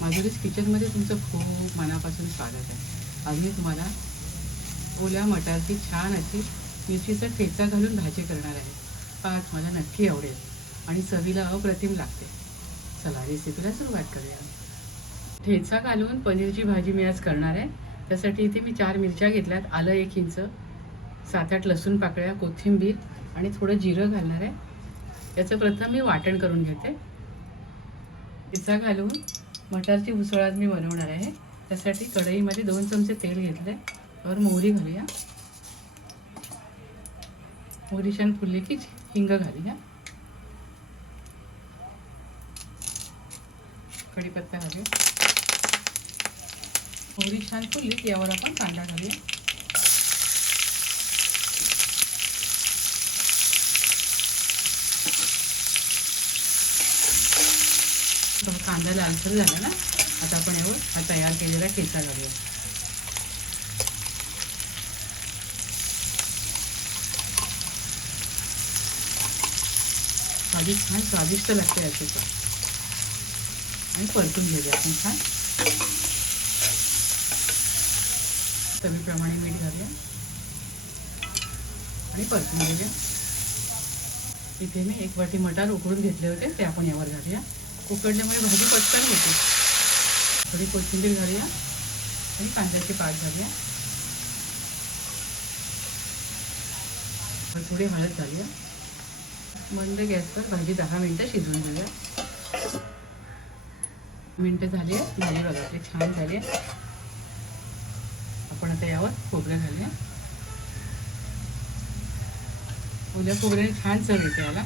माधुरीज किचनमध्ये तुमचं खूप मनापासून स्वागत आहे. आज मी तुम्हाला ओल्या मटारची छान अशी मिरचीचा ठेचा घालून भाजी करणार आहे. पहा, मला नक्की आवडेल आणि चवीला अप्रतिम लागते. चला रेसिपीला सुरुवात करूया. ठेचा घालून पनीरची भाजी मी आज करणार आहे. त्यासाठी इथे मी 4 मिरच्या घेतल्यात, आलं 1 इंच, 7-8 लसूण पाकळ्या, कोथिंबीर आणि थोडं जिरं घालणार आहे. याचं प्रथम मी वाटण करून घेते. ठेचा घालून मटारची उसळ आज मी बनवणार आहे. त्यासाठी कढईमध्ये 2 चमचे तेल घेतले. त्यावर मोहरी घालूया. मोहरी छान फुलली की हिंग घालूया. कढीपत्ता घालूया. मोहरी छान फुलली की यावर आपण कांदा घालूया. कांदा लालसर झाला ना, आता आपण यावर हा तयार केलेला ठेचा घालूया. भाजी छान स्वादिष्ट लागते याची आणि परतून घेऊया आपण छान. चवीप्रमाणे मीठ घालूया आणि परतून घेऊया. इथे मी 1 वाटी मटार उकळून घेतले होते, ते आपण यावर घालूया. उकडल्यामुळे भाजी पटकन होते. थोडी कोथिंबीर घालूया आणि कांद्याची पात घालूया. थोडी हळद घालूया. मंद गॅसवर भाजी 10 मिनिटं शिजवून घेऊया. मिनटं झाली आहे, भाजी बघा आपली छान झाली आहे. आपण आता यावर खोबरं घालूया. ओल्या खोबऱ्याने छान चव येते याला.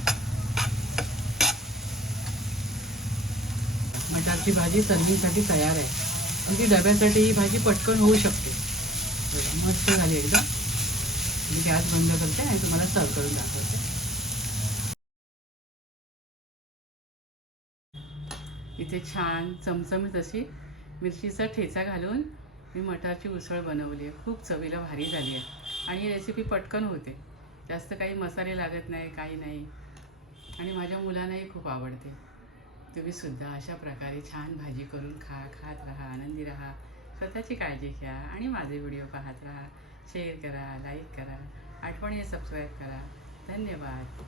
मटारची भाजी सर्विंगसाठी तयार आहे. अगदी डब्यासाठी ही भाजी पटकन होऊ शकते. मस्त झाली एकदम. मी गॅस बंद करते आणि तुम्हाला सर्व करून दाखवते. इथे छान चमचमीत अशी मिरचीचा ठेचा घालून मी मटारची उसळ बनवली आहे. खूप चवीला भारी झाली आहे आणि ही रेसिपी पटकन होते. जास्त काही मसाले लागत नाही, काही नाही, आणि माझ्या मुलांनाही खूप आवडते. तुम्हीसुद्धा अशा प्रकारे छान भाजी करून खात राहा, आनंदी राहा, स्वतःची काळजी घ्या आणि माझे व्हिडिओ पाहत राहा. शेअर करा, लाईक करा, आठवणीने सबस्क्राईब करा. धन्यवाद.